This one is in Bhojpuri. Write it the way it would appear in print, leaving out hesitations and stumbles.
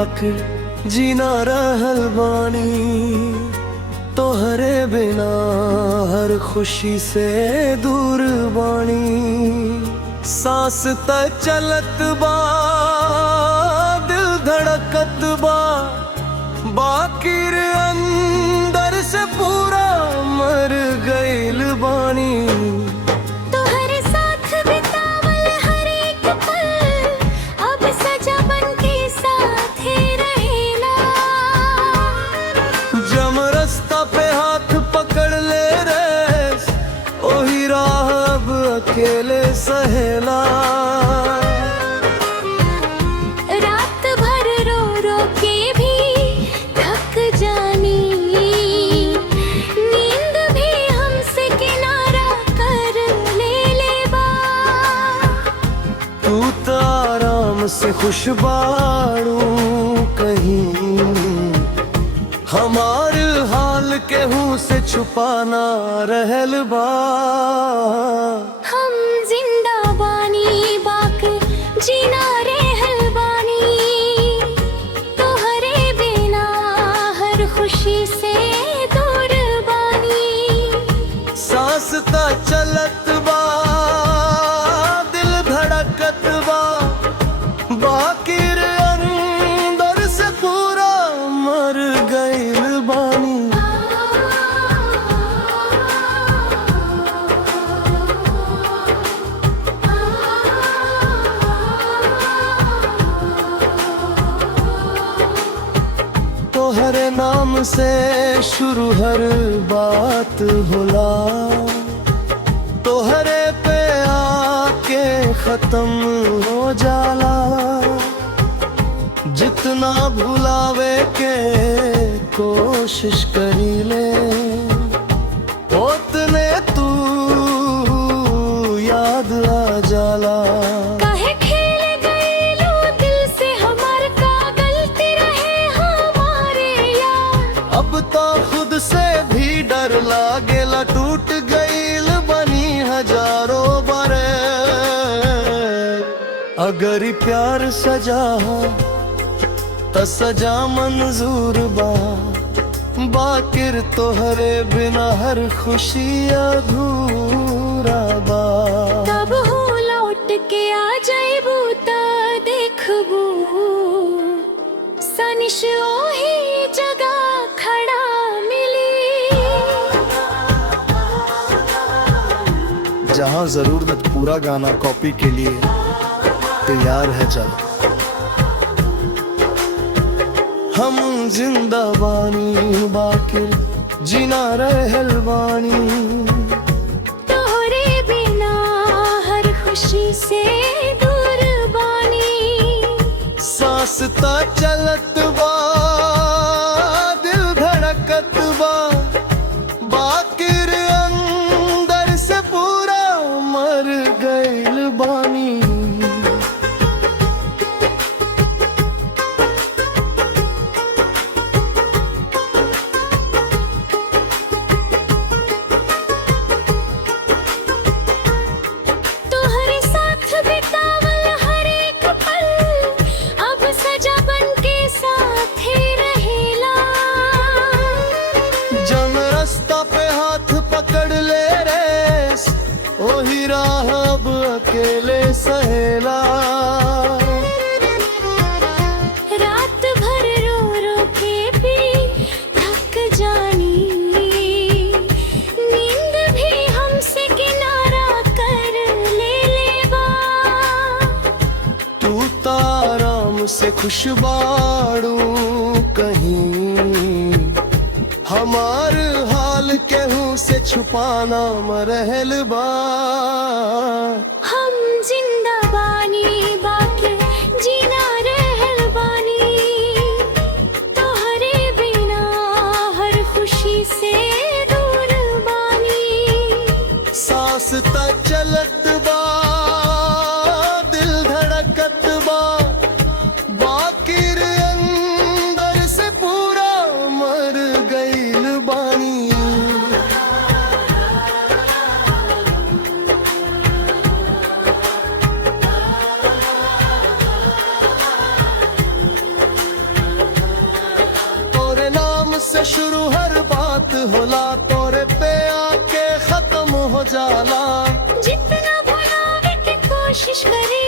बाकी जीना रहल बानी, तोहरे बिना हर खुशी से दूर बानी। सांस त चलत बा, दिल धड़कत बा, बाकी अंदर से पूरा मर गइल बानी। तोहरे साथ बितावल हर एक पल अब सजा बनके साथे रहेला। जम रास्ता पे हाथ पकड़ ले रेस, ओही राह अब अकेले सहेला। रात भर रो रो के भी थक जानी, नींद भी हमसे किनारा कर ले बा। तू तो आराम से खुश बाड़ू कहीं, हमार हाल केहू से छुपाना रहल बा। हम जिंदा बानी बाकी जीना रहल बानी, तोहरे बिना हर खुशी से दूर बानी। सांस ता चलत बा, दिल धड़कत बा, बाकी अंदर से पूरा मर गइल बानी। तोहरे नाम से शुरू हर बात होला, तोहरे पे आके खत्म हो जाला। जितना भुलावे के कोशिश करी ले, उतने तू याद आ जाला। काहे खेल गइलो दिल से हमार, का गलती रहे हमारे यार। अब तो खुद से भी डर लागेला, टूट गइल बनी हजारों बारे। अगर ई प्यार सजा त सजा मंजूर बा, बाकिर तोहरे बिना हर खुशी अधूरा बा। तब हो लौट के आ जाइबू त देखबू, सनिश ओही जगह खड़ा मिली। जहाँ जरूरत पूरा गाना कॉपी के लिए तैयार है चल। हम जिंदा बानी बाकी जीना रहल बानी, तोहरे बिना हर खुशी से दूर बानी। सांस ता चलत बा, दिल धड़कत बा, बाकी अंदर से पूरा मर गइल बानी। तोहरे साथ बितावल हर एक पल अब सजा बनके साथे रहेला। जम रास्ता पे हाथ पकड़ ले रेस, ओही राह अब अकेले सहेला। रात भर रो रो के भी थक जानी, नींद भी हमसे किनारा कर ले बा। तू तो आराम से खुश बाड़ू कहीं, हमार हाल केहू से छुपाना मरहल बा। हम जिंदा बानी बाकी जीना रहल बानी, तोहरे बिना हर खुशी से दूर बानी। सांस ता चलत बा, दिल धड़कत बा, बाकी अंदर से पूरा मर गइल बानी। से शुरू हर बात होला, तोरे पे आके खत्म हो जाला। जितना भुलावे की कोशिश करे